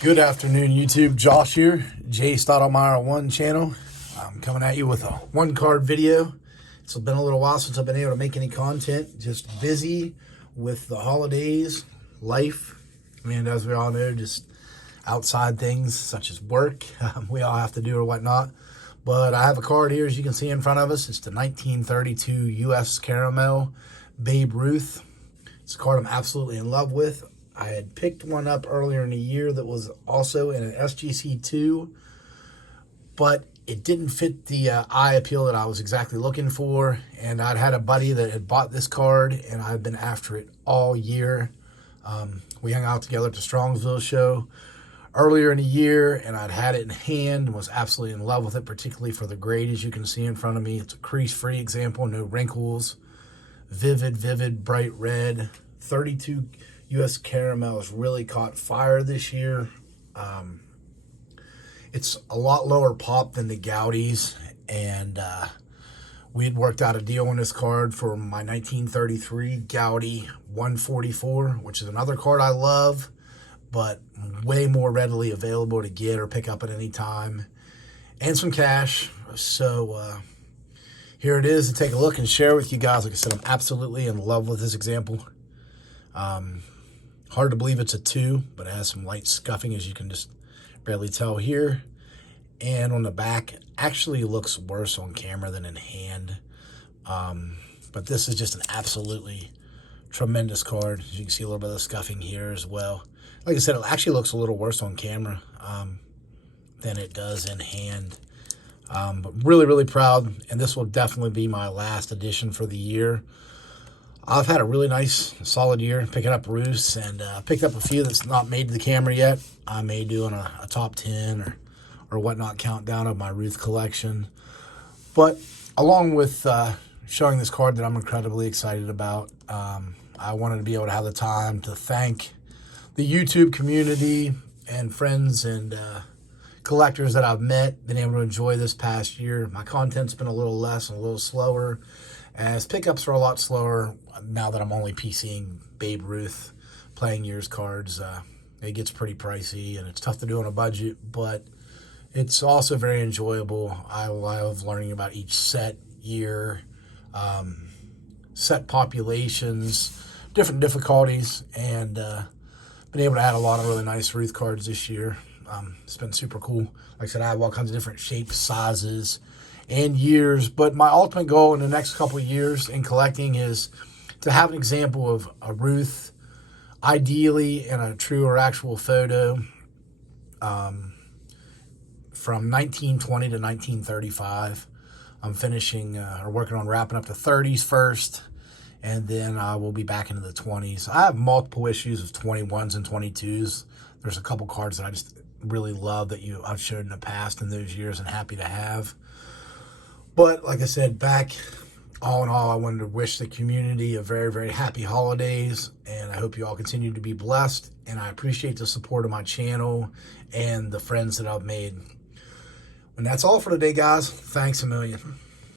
Good afternoon, YouTube. Josh here, J Stottlemyre 1 channel. I'm coming at you with a one card video. It's been a little while since I've been able to make any content. Just busy with the holidays, life, and as we all know, just outside things such as work. We all have to do or whatnot. But I have a card here, as you can see in front of us. It's the 1932 U.S. Caramel Babe Ruth. It's a card I'm absolutely in love with. I had picked one up earlier in the year that was also in an SGC2, but it didn't fit the eye appeal that I was exactly looking for. And I'd had a buddy that had bought this card, and I've been after it all year. We hung out together at the Strongsville show earlier in the year, and I'd had it in hand and was absolutely in love with it, particularly for the grade, as you can see in front of me. It's a crease-free example, no wrinkles, vivid, bright red, 32 U.S. Caramel has really caught fire this year. It's a lot lower pop than the Goudies, and we had worked out a deal on this card for my 1933 Gaudi 144, which is another card I love, but way more readily available to get or pick up at any time, and some cash. So here it is to take a look and share with you guys. Like I said, I'm absolutely in love with this example. Hard to believe it's a 2, but it has some light scuffing, as you can just barely tell here. And on the back, actually looks worse on camera than in hand. But this is just an absolutely tremendous card. As you can see a little bit of the scuffing here as well. Like I said, it actually looks a little worse on camera than it does in hand. But really proud, and this will definitely be my last edition for the year. I've had a really nice, solid year picking up Ruths, and picked up a few that's not made the camera yet. I may do on a top 10 or whatnot countdown of my Ruth collection. But along with showing this card that I'm incredibly excited about, I wanted to be able to have the time to thank the YouTube community and friends and collectors that I've met, been able to enjoy this past year. My content's been a little less and a little slower, as pickups are a lot slower now that I'm only PCing Babe Ruth playing years cards. It gets pretty pricey and it's tough to do on a budget, but it's also very enjoyable. I love learning about each set, year, set populations, different difficulties, and been able to add a lot of really nice Ruth cards this year. It's been super cool. Like I said, I have all kinds of different shapes, sizes, and years, but my ultimate goal in the next couple of years in collecting is to have an example of a Ruth, ideally in a true or actual photo, from 1920 to 1935. I'm finishing or working on wrapping up the 30s first, and then I will be back into the 20s. I have multiple issues of 21s and 22s. There's a couple cards that I just really love that I've showed in the past in those years and happy to have. But like I said, all in all, I wanted to wish the community a very happy holidays, and I hope you all continue to be blessed, and I appreciate the support of my channel and the friends that I've made. And that's all for today, guys. Thanks a million.